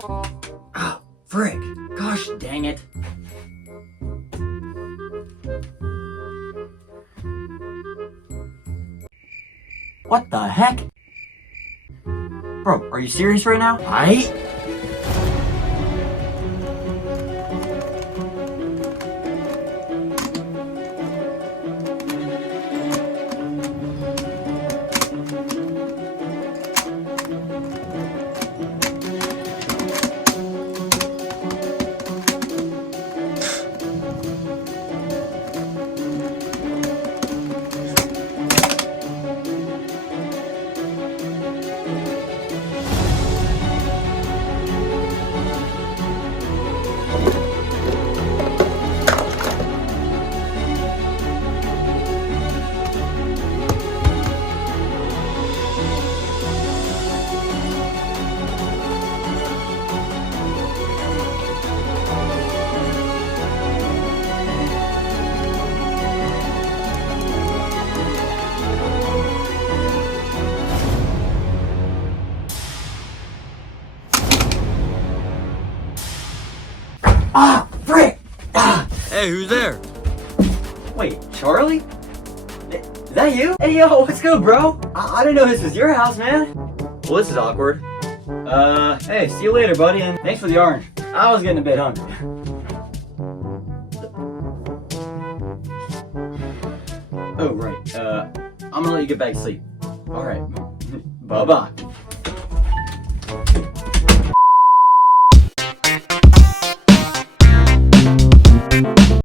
Oh, frick. Gosh dang it. What the heck? Bro, are you serious right now? Ah, frick! Ah. Hey, who's there? Wait, Charlie? Is that you? Hey, yo, what's good, bro? I didn't know this was your house, man. Well, this is awkward. Hey, see you later, buddy, and thanks for the orange. I was getting a bit hungry. Oh, right. I'm gonna let you get back to sleep. Alright. Bye-bye.